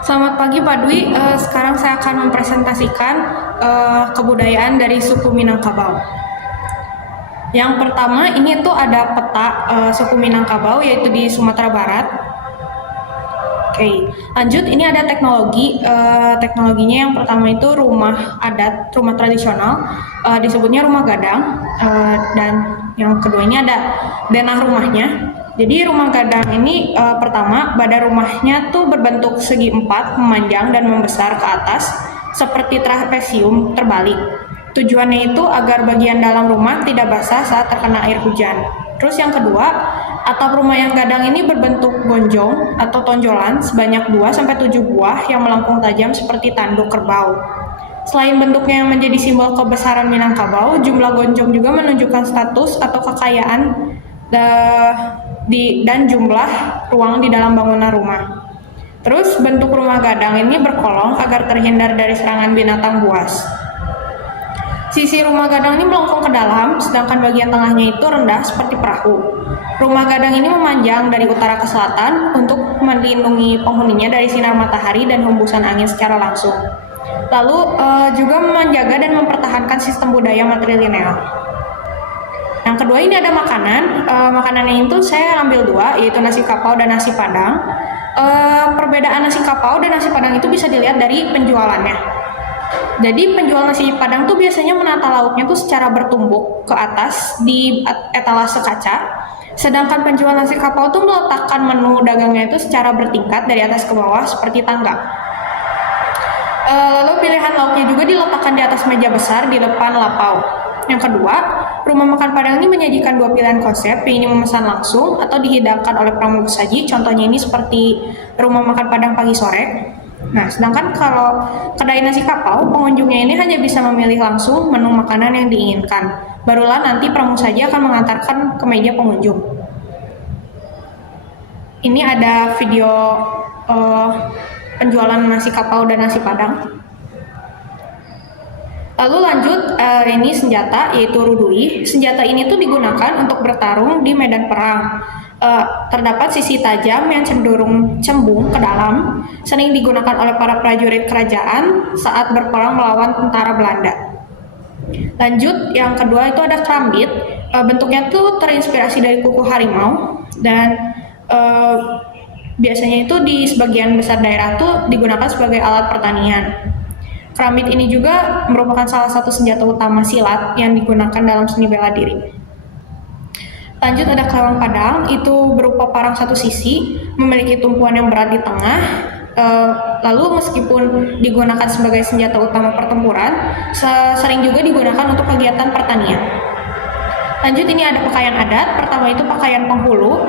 Selamat pagi Pak Dwi. Sekarang saya akan mempresentasikan kebudayaan dari suku Minangkabau. Yang pertama ini tuh ada peta suku Minangkabau yaitu di Sumatera Barat. Oke, lanjut ini ada teknologi. Teknologinya yang pertama itu rumah adat, rumah tradisional, disebutnya rumah gadang. Dan yang kedua ini ada denah rumahnya. Jadi rumah gadang ini pertama badan rumahnya tuh berbentuk segi empat, memanjang dan membesar ke atas seperti trapesium terbalik. Tujuannya itu agar bagian dalam rumah tidak basah saat terkena air hujan. Terus yang kedua, atap rumah yang gadang ini berbentuk gonjong atau tonjolan sebanyak 2-7 buah yang melengkung tajam seperti tanduk kerbau. Selain bentuknya yang menjadi simbol kebesaran Minangkabau, jumlah gonjong juga menunjukkan status atau kekayaan dan jumlah ruang di dalam bangunan rumah. Terus bentuk rumah gadang ini berkolong agar terhindar dari serangan binatang buas. Sisi rumah gadang ini melengkung ke dalam, sedangkan bagian tengahnya itu rendah seperti perahu. Rumah gadang ini memanjang dari utara ke selatan untuk melindungi penghuninya dari sinar matahari dan hembusan angin secara langsung. Lalu juga menjaga dan mempertahankan sistem budaya matrilineal. Yang kedua ini ada makanan. Makanannya itu saya ambil dua, yaitu nasi kapau dan nasi padang. Perbedaan nasi kapau dan nasi padang itu bisa dilihat dari penjualannya. Jadi penjual nasi padang tuh biasanya menata lauknya tuh secara bertumbuk ke atas di etalase kaca. Sedangkan penjual nasi kapau tuh meletakkan menu dagangnya itu secara bertingkat dari atas ke bawah seperti tangga. Lalu pilihan lauknya juga diletakkan di atas meja besar di depan lapau. Yang kedua, rumah makan Padang ini menyajikan dua pilihan konsep, yang ini memesan langsung atau dihidangkan oleh pramu saji. Contohnya ini seperti rumah makan Padang pagi sore. Nah, sedangkan kalau kedai nasi kapau, pengunjungnya ini hanya bisa memilih langsung menu makanan yang diinginkan. Barulah nanti pramu saji akan mengantarkan ke meja pengunjung. Ini ada video penjualan nasi kapau dan nasi padang. Lalu lanjut, ini senjata yaitu rudui. Senjata ini tuh digunakan untuk bertarung di medan perang. Terdapat sisi tajam yang cenderung cembung ke dalam, sering digunakan oleh para prajurit kerajaan saat berperang melawan tentara Belanda. Lanjut, yang kedua itu ada kerambit. Bentuknya tuh terinspirasi dari kuku harimau dan biasanya itu di sebagian besar daerah tuh digunakan sebagai alat pertanian. Kerambit ini juga merupakan salah satu senjata utama silat yang digunakan dalam seni bela diri. Lanjut ada kelewang Padang, itu berupa parang satu sisi, memiliki tumpuan yang berat di tengah. Lalu meskipun digunakan sebagai senjata utama pertempuran, sering juga digunakan untuk kegiatan pertanian. Lanjut ini ada pakaian adat. Pertama itu pakaian penghulu,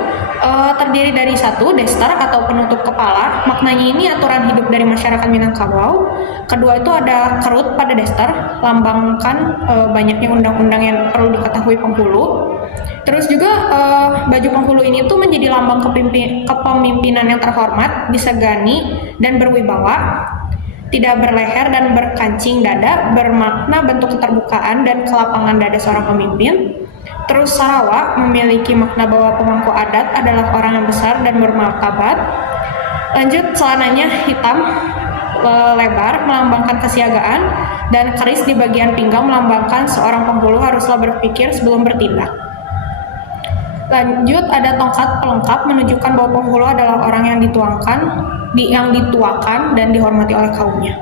terdiri dari satu daster atau penutup kepala. Maknanya ini aturan hidup dari masyarakat Minangkabau. Kedua itu ada kerut pada daster, lambangkan banyaknya undang-undang yang perlu diketahui penghulu. Terus juga baju penghulu ini tuh menjadi lambang kepemimpinan yang terhormat, disegani dan berwibawa. Tidak berleher dan berkancing dada, bermakna bentuk keterbukaan dan kelapangan dada seorang pemimpin. Terus Sarawak memiliki makna bahwa pemangku adat adalah orang yang besar dan bermartabat. Lanjut, celananya hitam lebar melambangkan kesiagaan dan keris di bagian pinggang melambangkan seorang penghulu haruslah berpikir sebelum bertindak. Lanjut, ada tongkat pelengkap menunjukkan bahwa penghulu adalah orang yang dituakan dan dihormati oleh kaumnya.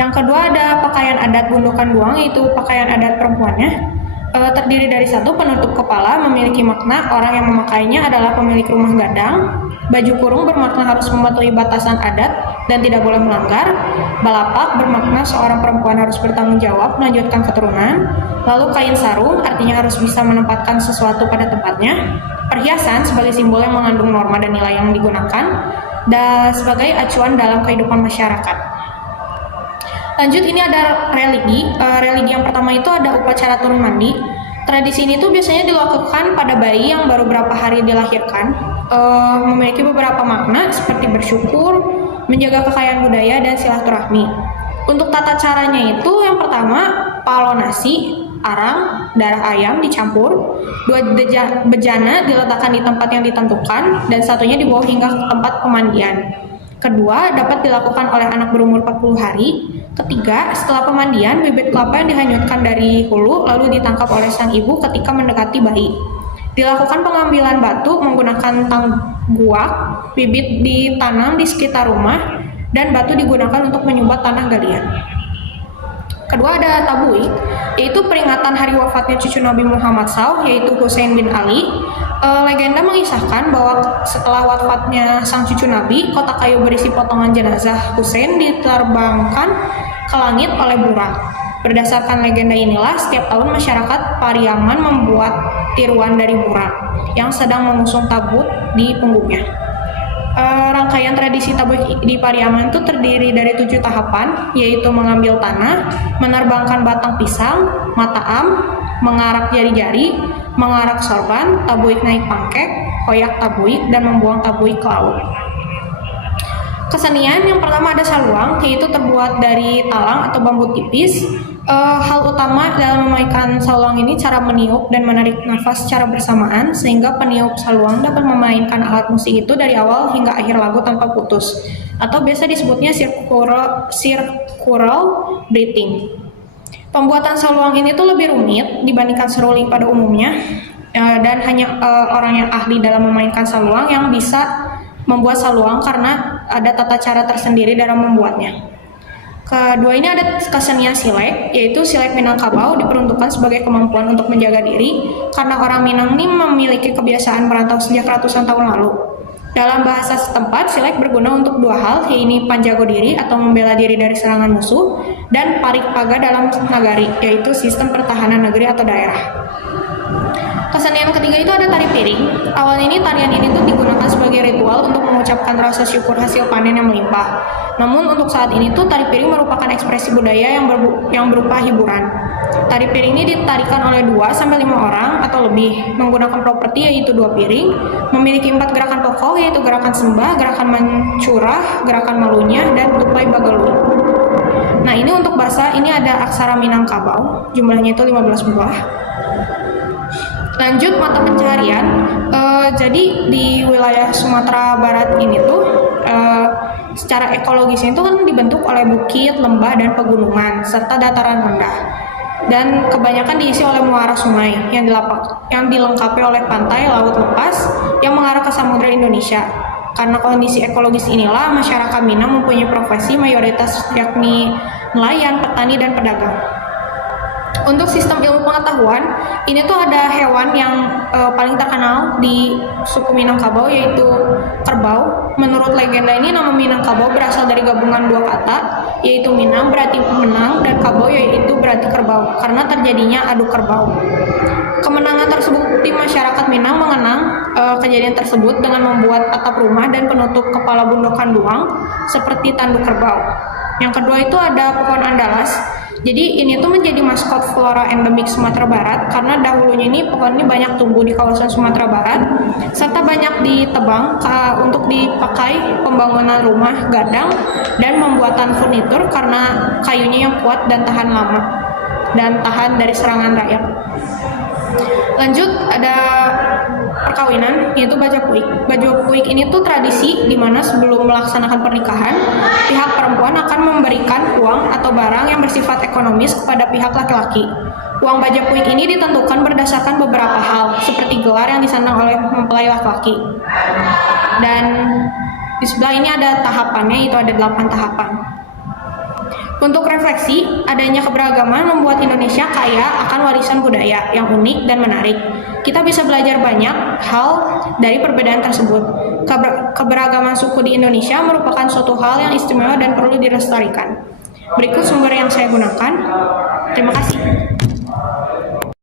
Yang kedua ada pakaian adat Gundukan Duang, yaitu pakaian adat perempuannya. Terdiri dari satu penutup kepala, memiliki makna orang yang memakainya adalah pemilik rumah gadang. Baju kurung bermakna harus mematuhi batasan adat dan tidak boleh melanggar. Balapak bermakna seorang perempuan harus bertanggung jawab melanjutkan keturunan. Lalu kain sarung artinya harus bisa menempatkan sesuatu pada tempatnya. Perhiasan sebagai simbol yang mengandung norma dan nilai yang digunakan dan sebagai acuan dalam kehidupan masyarakat. Lanjut ini ada religi. Religi yang pertama itu ada upacara turun mandi. Tradisi ini tuh biasanya dilakukan pada bayi yang baru berapa hari dilahirkan. Memiliki beberapa makna seperti bersyukur, menjaga kekayaan budaya dan silaturahmi. Untuk tata caranya itu yang pertama palo nasi, arang, darah ayam dicampur, 2 bejana diletakkan di tempat yang ditentukan dan satunya dibawa hingga ke tempat pemandian. Kedua, dapat dilakukan oleh anak berumur 40 hari. Ketiga, setelah pemandian, bibit kelapa yang dihanyutkan dari hulu lalu ditangkap oleh sang ibu ketika mendekati bayi. Dilakukan pengambilan batu menggunakan tangguak, bibit ditanam di sekitar rumah, dan batu digunakan untuk menyumbat tanah galian. Kedua ada tabuik, yaitu peringatan hari wafatnya cucu Nabi Muhammad SAW, yaitu Husain bin Ali. Legenda mengisahkan bahwa setelah wafatnya sang cucu Nabi, kotak kayu berisi potongan jenazah Husain diterbangkan ke langit oleh burung. Berdasarkan legenda inilah, setiap tahun masyarakat Pariaman membuat tiruan dari burung yang sedang mengusung tabut di punggungnya. Rangkaian tradisi tabuik di Pariaman itu terdiri dari 7 tahapan, yaitu mengambil tanah, menerbangkan batang pisang, mataam, mengarak jari-jari, mengarak sorban, tabuik naik pangkek, hoyak tabuik, dan membuang tabuik ke laut. Kesenian yang pertama ada saluang, yaitu terbuat dari talang atau bambu tipis. Hal utama dalam memainkan saluang ini cara meniup dan menarik nafas secara bersamaan, sehingga peniup saluang dapat memainkan alat musik itu dari awal hingga akhir lagu tanpa putus, atau biasa disebutnya circular breathing. Pembuatan saluang ini tuh lebih rumit dibandingkan seruling pada umumnya, dan hanya orang yang ahli dalam memainkan saluang yang bisa membuat saluang karena ada tata cara tersendiri dalam membuatnya. Kedua ini ada kesenian silek, yaitu silek Minangkabau diperuntukkan sebagai kemampuan untuk menjaga diri karena orang Minang ini memiliki kebiasaan merantau sejak ratusan tahun lalu. Dalam bahasa setempat, silek berguna untuk 2 hal, yaitu panjago diri atau membela diri dari serangan musuh, dan parikpaga dalam nagari, yaitu sistem pertahanan negeri atau daerah. Kesenian ketiga itu ada tari piring. Awalnya ini tarian ini tuh digunakan sebagai ritual untuk mengucapkan rasa syukur hasil panen yang melimpah. Namun untuk saat ini tuh tari piring merupakan ekspresi budaya yang berupa hiburan. Tari piring ini ditarikan oleh 2-5 orang atau lebih, menggunakan properti yaitu 2 piring, memiliki 4 gerakan pokok yaitu gerakan sembah, gerakan mencurah, gerakan malunya, dan tupai bagalui. Nah ini untuk bahasa ini ada aksara Minangkabau, jumlahnya itu 15 buah. Lanjut mata pencaharian, jadi di wilayah Sumatera Barat ini tuh secara ekologisnya itu kan dibentuk oleh bukit, lembah, dan pegunungan serta dataran rendah, dan kebanyakan diisi oleh muara sungai yang dilengkapi oleh pantai laut lepas yang mengarah ke Samudra Indonesia. Karena kondisi ekologis inilah masyarakat Minang mempunyai profesi mayoritas yakni nelayan, petani, dan pedagang. Untuk sistem ilmu pengetahuan, ini tuh ada hewan yang paling terkenal di suku Minangkabau yaitu kerbau. Menurut legenda ini nama Minangkabau berasal dari gabungan 2 kata, yaitu Minang berarti menang dan Kabau yaitu berarti kerbau, karena terjadinya adu kerbau. Kemenangan tersebut tim masyarakat Minang mengenang kejadian tersebut dengan membuat atap rumah dan penutup kepala bundokan duang seperti tanduk kerbau. Yang kedua itu ada pohon andalas. Jadi ini tuh menjadi maskot flora endemik Sumatera Barat karena dahulunya ini pohon ini banyak tumbuh di kawasan Sumatera Barat serta banyak ditebang untuk dipakai pembangunan rumah gadang dan pembuatan furnitur karena kayunya yang kuat dan tahan lama dan tahan dari serangan rakyat. Lanjut ada perkawinan, yaitu bajapuik. Bajapuik ini tuh tradisi di mana sebelum melaksanakan pernikahan, pihak perempuan akan memberikan uang atau barang yang bersifat ekonomis kepada pihak laki-laki. Uang bajapuik ini ditentukan berdasarkan beberapa hal, seperti gelar yang disandang oleh mempelai laki-laki. Dan di sebelah ini ada tahapannya, itu ada 8 tahapan. Untuk refleksi, adanya keberagaman membuat Indonesia kaya akan warisan budaya yang unik dan menarik. Kita bisa belajar banyak hal dari perbedaan tersebut. Keberagaman suku di Indonesia merupakan suatu hal yang istimewa dan perlu dilestarikan. Berikut sumber yang saya gunakan. Terima kasih.